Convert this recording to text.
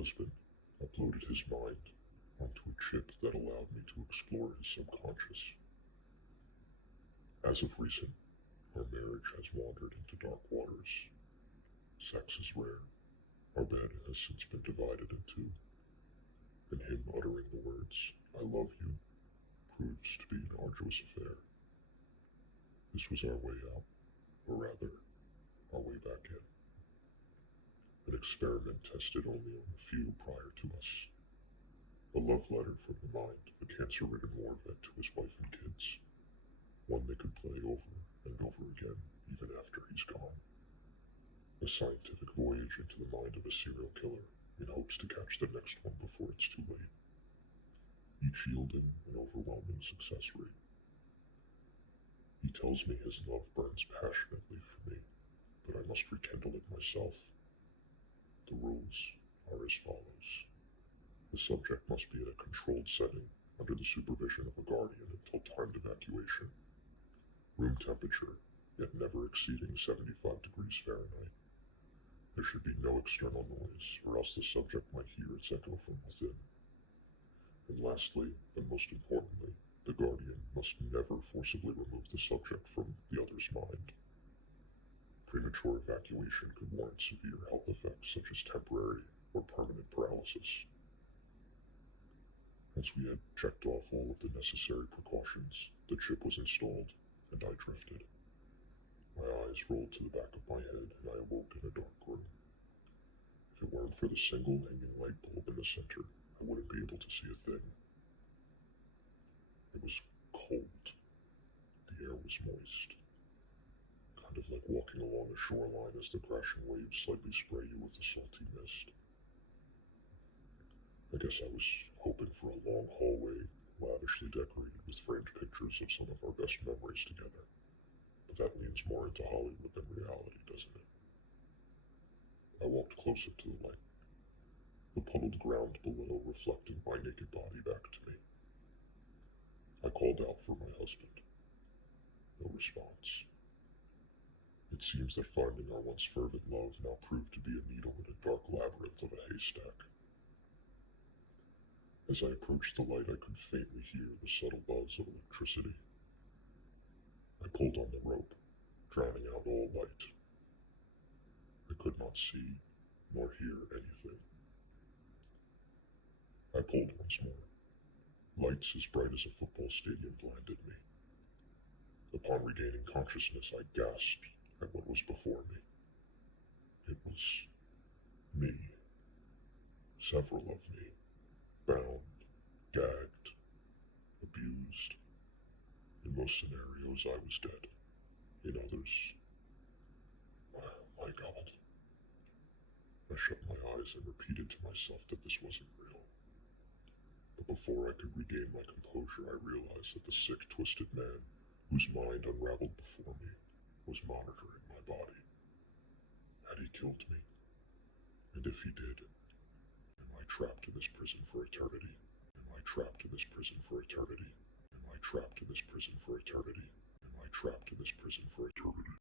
husband uploaded his mind onto a chip that allowed me to explore his subconscious. As of recent, our marriage has wandered into dark waters. Sex is rare. Our bed has since been divided in two, and him uttering the words, "I love you," proves to be an arduous affair. This was our way out, or rather, our way back in. An experiment tested only on a few prior to us. A love letter from the mind, a cancer-ridden war vet to his wife and kids. One they could play over and over again, even after he's gone. A scientific voyage into the mind of a serial killer in hopes to catch the next one before it's too late. Each yielding an overwhelming success rate. He tells me his love burns passionately for me, but I must rekindle it myself. The rules are as follows. The subject must be in a controlled setting, under the supervision of a guardian until timed evacuation. Room temperature, yet never exceeding 75 degrees Fahrenheit. There should be no external noise, or else the subject might hear its echo from within. And lastly, and most importantly, the guardian must never forcibly remove the subject from the other's mind. Premature evacuation could warrant severe health effects such as temporary or permanent paralysis. Once we had checked off all of the necessary precautions, the chip was installed, and I drifted. My eyes rolled to the back of my head, and I awoke in a dark room. If it weren't for the single hanging light bulb in the center, I wouldn't be able to see a thing. It was cold. The air was moist. Kind of like walking along a shoreline as the crashing waves slightly spray you with a salty mist. I guess I was hoping for a long hallway, lavishly decorated with framed pictures of some of our best memories together. But that leans more into Hollywood than reality, doesn't it? I walked closer to the light, the puddled ground below reflecting my naked body back to me. I called out for my husband. No response. It seems that finding our once fervent love now proved to be a needle in a dark labyrinth of a haystack. As I approached the light, I could faintly hear the subtle buzz of electricity. I pulled on the rope, drowning out all light. I could not see nor hear anything. I pulled once more. Lights as bright as a football stadium blinded me. Upon regaining consciousness, I gasped at what was before me. It was me. Several of me. Bound, gagged, abused. In most scenarios, I was dead. In others, my God. I shut my eyes and repeated to myself that this wasn't real. But before I could regain my composure, I realized that the sick, twisted man, whose mind unraveled before me, was monitoring my body. Had he killed me? And if he did, am I trapped in this prison for eternity? Am I trapped in this prison for eternity? Am I trapped in this prison for eternity? Am I trapped in this prison for eternity?